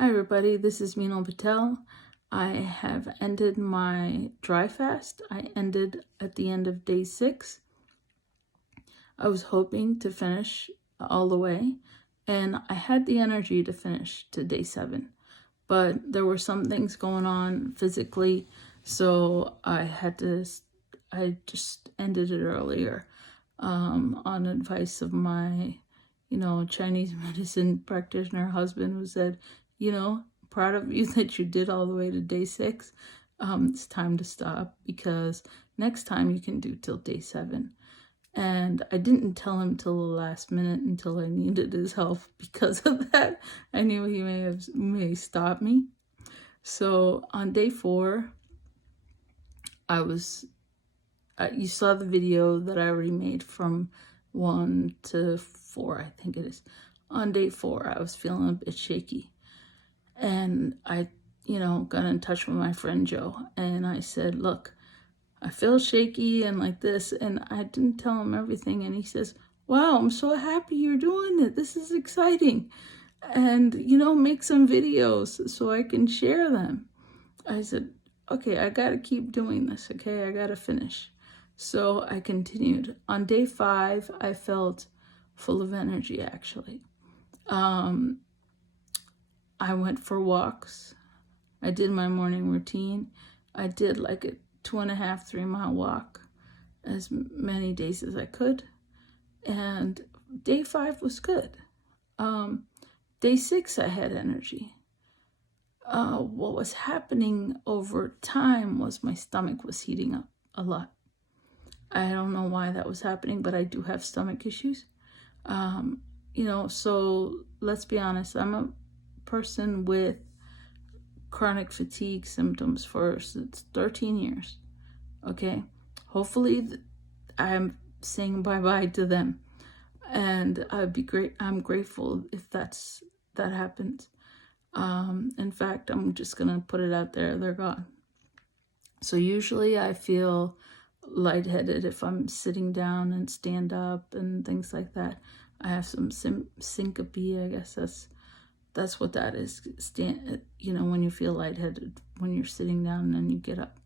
Hi everybody, this is Meenal Patel. I have ended my dry fast. I ended at the end of day 6. I was hoping to finish all the way, and I had the energy to finish to day 7. But there were some things going on physically, so I just ended it earlier on advice of my Chinese medicine practitioner husband, who said, proud of you that you did all the way to day 6. It's time to stop, because next time you can do till day 7. And I didn't tell him till the last minute until I needed his help. Because of that, I knew he may stop me. So on day 4, you saw the video that I already made from 1 to 4, I think it is. On day 4, I was feeling a bit shaky. And I, got in touch with my friend Joe. And I said, look, I feel shaky and like this. And I didn't tell him everything. And he says, wow, I'm so happy you're doing it. This is exciting. And, make some videos so I can share them. I said, okay, I got to keep doing this. Okay, I got to finish. So I continued. On day 5, I felt full of energy, actually. I went for walks. I did my morning routine. I did like a 2.5, 3 mile walk as many days as I could. And day 5 was good. Day 6, I had energy. What was happening over time was my stomach was heating up a lot. I don't know why that was happening, but I do have stomach issues. So let's be honest, I'm a person with chronic fatigue symptoms for 13 years. Okay, hopefully I'm saying bye-bye to them, and I'm grateful if that happens. In fact, I'm just gonna put it out there, they're gone. So usually I feel lightheaded if I'm sitting down and stand up and things like that. I have some syncope, I guess that's what that is. When you feel lightheaded when you're sitting down and then you get up.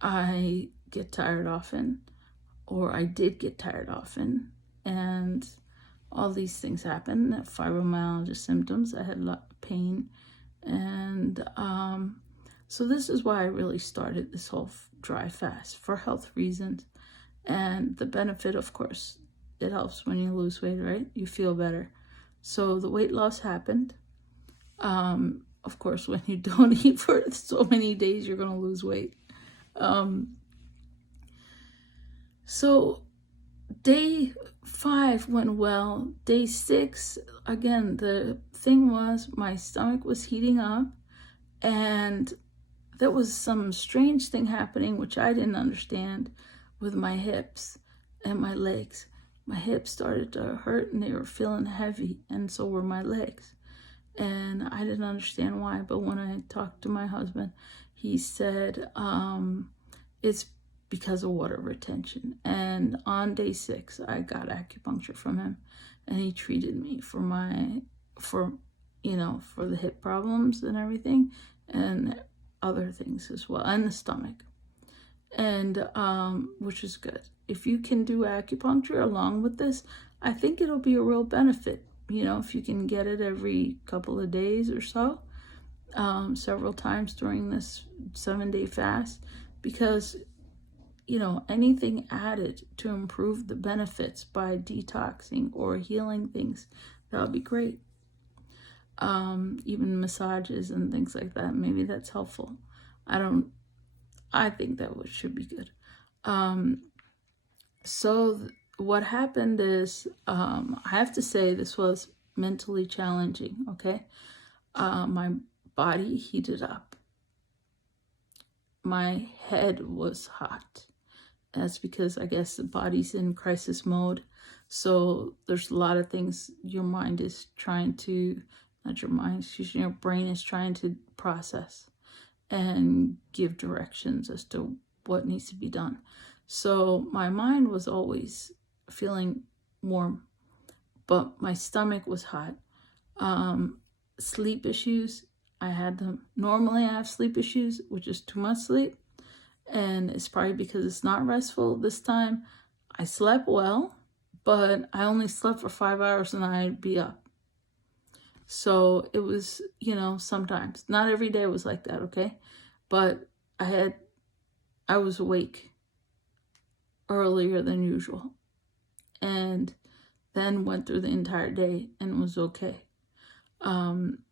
I get tired often, or I did get tired often, and all these things happen. Fibromyalgia symptoms. I had a lot of pain, and so this is why I really started this whole dry fast, for health reasons. And the benefit, of course, it helps when you lose weight, right? You feel better. So the weight loss happened. Of course, when you don't eat for so many days, you're going to lose weight. So day 5 went well. Day 6, again, the thing was my stomach was heating up, and there was some strange thing happening, which I didn't understand, with my hips and my legs. My hips started to hurt and they were feeling heavy, and so were my legs. And I didn't understand why, but when I talked to my husband, he said it's because of water retention. And on day 6, I got acupuncture from him, and he treated me for the hip problems and everything, and other things as well, and the stomach. And which is good. If you can do acupuncture along with this, I think it'll be a real benefit. If you can get it every couple of days or so, several times during this 7-day fast, because anything added to improve the benefits by detoxing or healing things, that would be great. Even massages and things like that, maybe that's helpful. I think that should be good. So what happened is, I have to say this was mentally challenging, okay? My body heated up. My head was hot. That's because I guess the body's in crisis mode. So there's a lot of things your mind is trying to, not your mind, excuse me, your brain is trying to process and give directions as to what needs to be done. So my mind was always feeling warm, but my stomach was hot. Sleep issues, I had them. Normally I have sleep issues, which is too much sleep. And it's probably because it's not restful. This time I slept well, but I only slept for 5 hours and I'd be up. So it was, sometimes. Not every day was like that, okay? But I was awake earlier than usual. And then went through the entire day and was okay.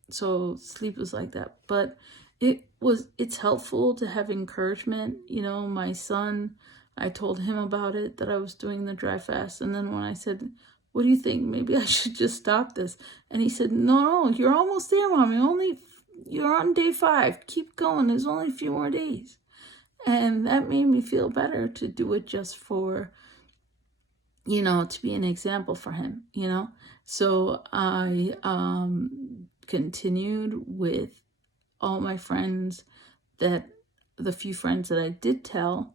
So sleep was like that. But it's helpful to have encouragement. My son, I told him about it, that I was doing the dry fast. And then when I said, what do you think? Maybe I should just stop this. And he said, no, you're almost there, Mommy. You're on day 5. Keep going. There's only a few more days. And that made me feel better to do it just for, to be an example for him, So I continued with all my friends, the few friends that I did tell,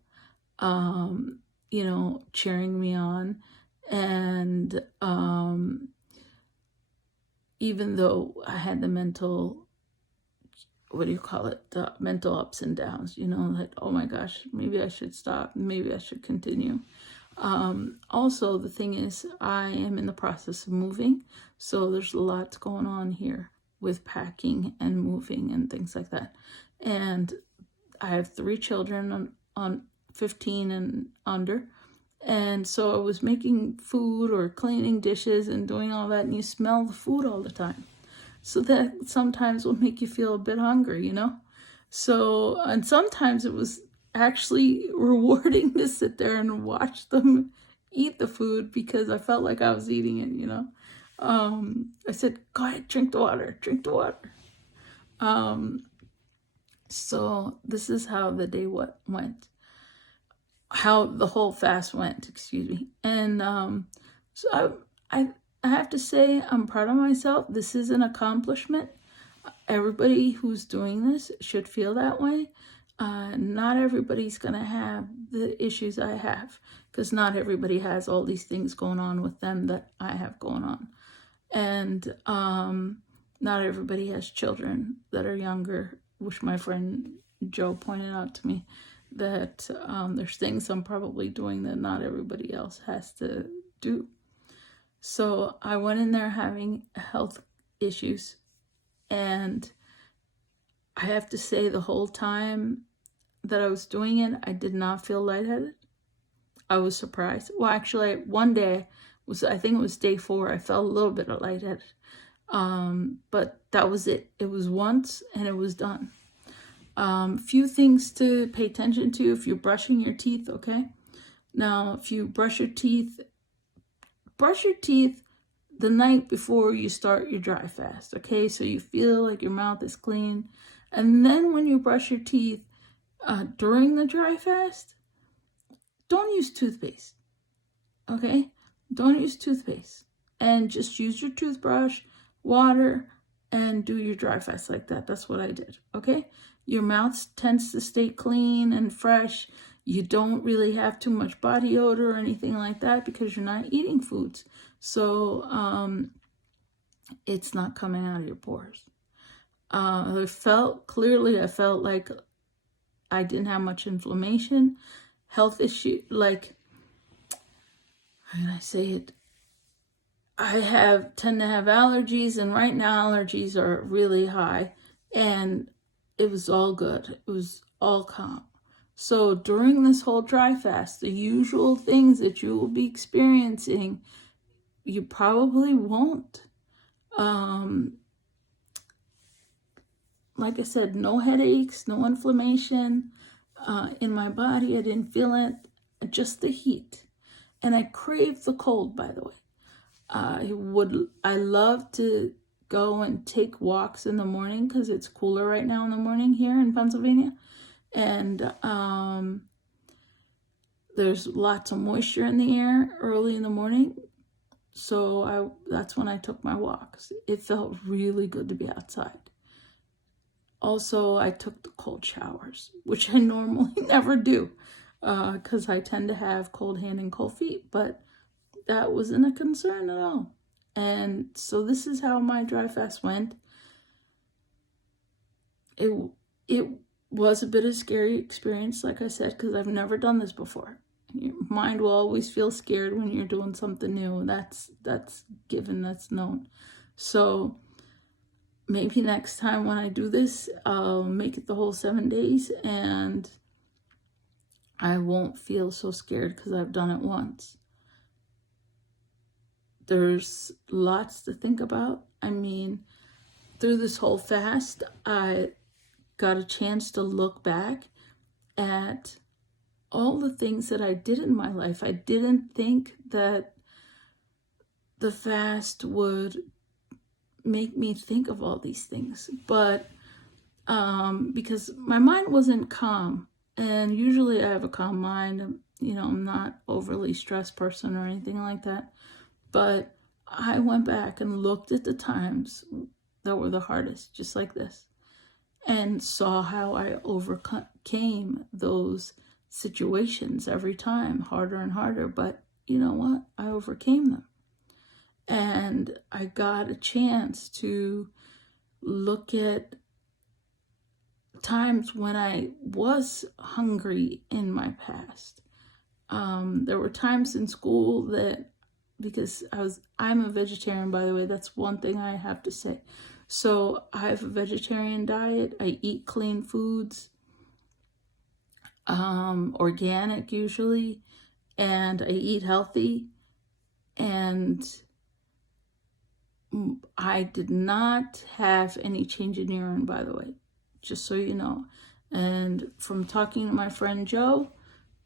cheering me on. And even though I had the mental, the mental ups and downs, like, oh my gosh, maybe I should stop, maybe I should continue. Also, the thing is, I am in the process of moving, so there's lots going on here with packing and moving and things like that. And I have 3 children on 15 and under. And so I was making food or cleaning dishes and doing all that, and you smell the food all the time. So that sometimes will make you feel a bit hungry, So, and sometimes it was actually rewarding to sit there and watch them eat the food because I felt like I was eating it, I said, go ahead, drink the water. So this is how the day went. How the whole fast went, excuse me. And so I have to say I'm proud of myself. This is an accomplishment. Everybody who's doing this should feel that way. Not everybody's going to have the issues I have, because not everybody has all these things going on with them that I have going on. And not everybody has children that are younger, which my friend Joe pointed out to me, that there's things I'm probably doing that not everybody else has to do. So I went in there having health issues, and I have to say the whole time that I was doing it, I did not feel lightheaded. I was surprised. Well, actually, one day, I think it was day 4, I felt a little bit of lightheaded. But that was it. It was once and it was done. Few things to pay attention to if you're brushing your teeth, okay? Now, if you brush your teeth the night before you start your dry fast, okay? So you feel like your mouth is clean. And then when you brush your teeth during the dry fast, don't use toothpaste, okay? Don't use toothpaste. And just use your toothbrush, water, and do your dry fast like that. That's what I did, okay? Your mouth tends to stay clean and fresh. You don't really have too much body odor or anything like that because you're not eating foods. So it's not coming out of your pores. I felt like I didn't have much inflammation, health issue, like, how can I say it? I tend to have allergies, and right now allergies are really high, and it was all good. It was all calm. So during this whole dry fast, the usual things that you will be experiencing, you probably won't. Like I said, no headaches, no inflammation in my body. I didn't feel it, just the heat. And I crave the cold, by the way. I love to go and take walks in the morning because it's cooler right now in the morning here in Pennsylvania. And there's lots of moisture in the air early in the morning. So that's when I took my walks. It felt really good to be outside. Also, I took the cold showers, which I normally never do because I tend to have cold hand and cold feet, but that wasn't a concern at all. And so this is how my dry fast went. It was a bit of a scary experience, like I said, because I've never done this before. Your mind will always feel scared when you're doing something new. That's given, that's known. So maybe next time when I do this, I'll make it the whole 7 days and I won't feel so scared because I've done it once. There's lots to think about. I mean, through this whole fast, I got a chance to look back at all the things that I did in my life. I didn't think that the fast would make me think of all these things, but because my mind wasn't calm, and usually I have a calm mind, you know, I'm not overly stressed person or anything like that, but I went back and looked at the times that were the hardest, just like this, and saw how I overcame those situations every time, harder and harder. But you know what? I overcame them. And I got a chance to look at times when I was hungry in my past. There were times in school that, because I'm a vegetarian, by the way, that's one thing I have to say. So I have a vegetarian diet. I eat clean foods, organic usually, and I eat healthy. And I did not have any change in urine, by the way, just so you know. And from talking to my friend Joe,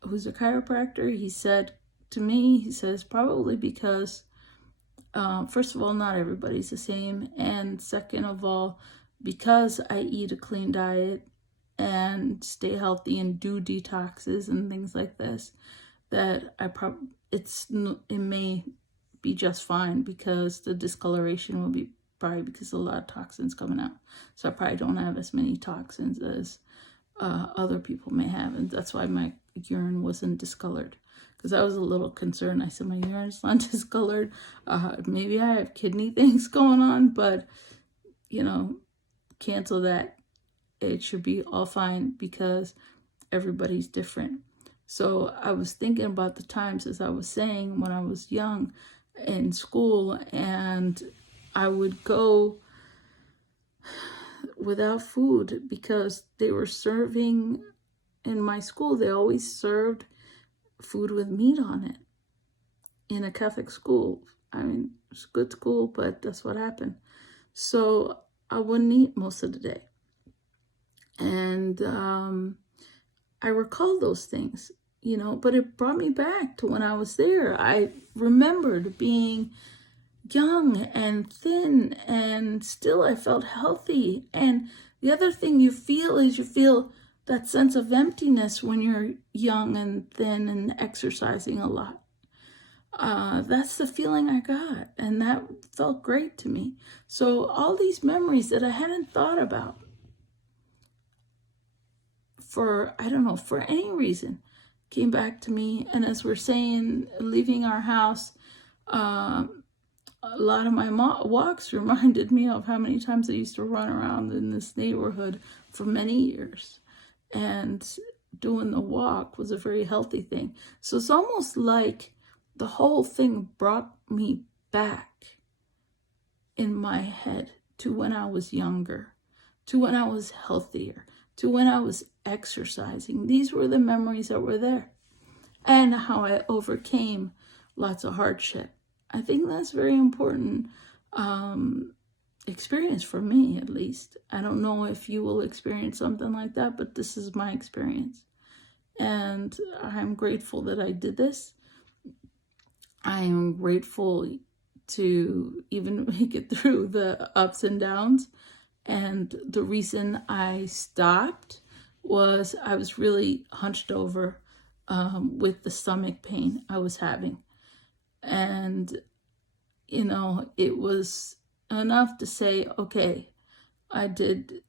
who's a chiropractor, he said to me, he says, probably because, first of all, not everybody's the same. And second of all, because I eat a clean diet and stay healthy and do detoxes and things like this, that it may be just fine, because the discoloration will be probably because a lot of toxins coming out. So I probably don't have as many toxins as other people may have, and that's why my urine wasn't discolored, because I was a little concerned. I said, my urine's not discolored. Maybe I have kidney things going on, but you know, cancel that. It should be all fine because everybody's different. So I was thinking about the times, as I was saying, when I was young in school, and I would go without food because they were serving in my school. They always served food with meat on it in a Catholic school. I mean, it's a good school, but that's what happened. So I wouldn't eat most of the day. And I recall those things, you know, but it brought me back to when I was there. I remembered being young and thin, and still I felt healthy. And the other thing you feel is that sense of emptiness when you're young and thin and exercising a lot. That's the feeling I got, and that felt great to me. So all these memories that I hadn't thought about for, I don't know, for any reason, came back to me. And as we're saying, leaving our house, a lot of my walks reminded me of how many times I used to run around in this neighborhood for many years. And doing the walk was a very healthy thing. So it's almost like the whole thing brought me back in my head to when I was younger, to when I was healthier, to when I was exercising. These were the memories that were there, and how I overcame lots of hardship. I think that's very important experience for me, at least. I don't know if you will experience something like that, but this is my experience. And I'm grateful that I did this. I am grateful to even make it through the ups and downs. And the reason I stopped was I was really hunched over with the stomach pain I was having. And, you know, it was enough to say, okay, I did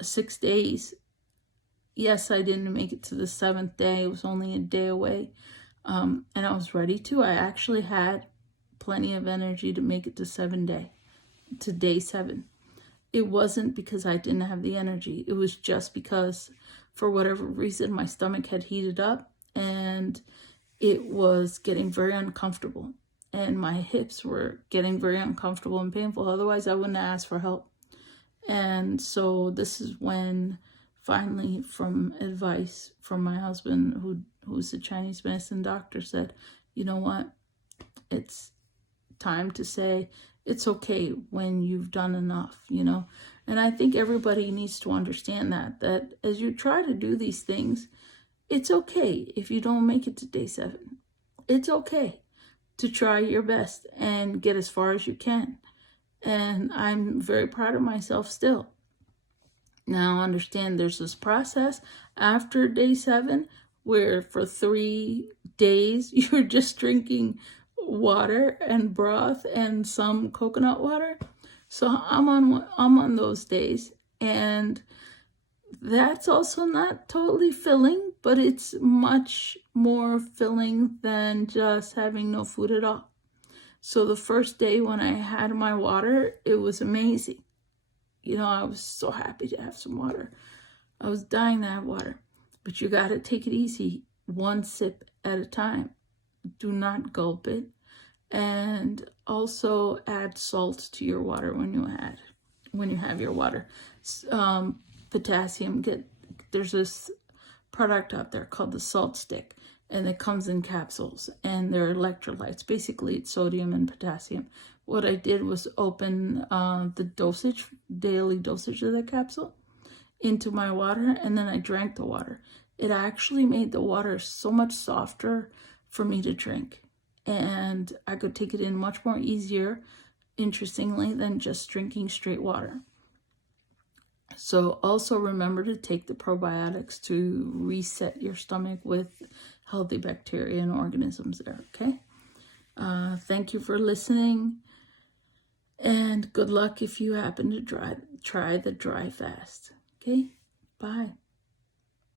6 days. Yes, I didn't make it to the 7th day. It was only a day away. And I was ready to. I actually had plenty of energy to make it to day 7. It wasn't because I didn't have the energy. It was just because, for whatever reason, my stomach had heated up and it was getting very uncomfortable. And my hips were getting very uncomfortable and painful. Otherwise, I wouldn't have asked for help. And so this is when, finally, from advice from my husband, who's a Chinese medicine doctor, said, you know what? It's time to say it's okay when you've done enough, you know? And I think everybody needs to understand that as you try to do these things, it's okay if you don't make it to day 7. It's okay to try your best and get as far as you can. And I'm very proud of myself still. Now understand there's this process after day 7 where for 3 days you're just drinking water and broth and some coconut water. So I'm on those days, and that's also not totally filling, but it's much more filling than just having no food at all. So the first day when I had my water, it was amazing. You know, I was so happy to have some water. I was dying to have water. But you got to take it easy, one sip at a time. Do not gulp it. And also add salt to your water when you have your water. Potassium, there's this product out there called the Salt Stick, and it comes in capsules, and they're electrolytes. Basically, it's sodium and potassium. What I did was open the daily dosage of the capsule into my water, and then I drank the water. It actually made the water so much softer for me to drink, and I could take it in much more easier, interestingly, than just drinking straight water. So also remember to take the probiotics to reset your stomach with healthy bacteria and organisms there, okay? Thank you for listening, and good luck if you happen to try the dry fast, okay? Bye.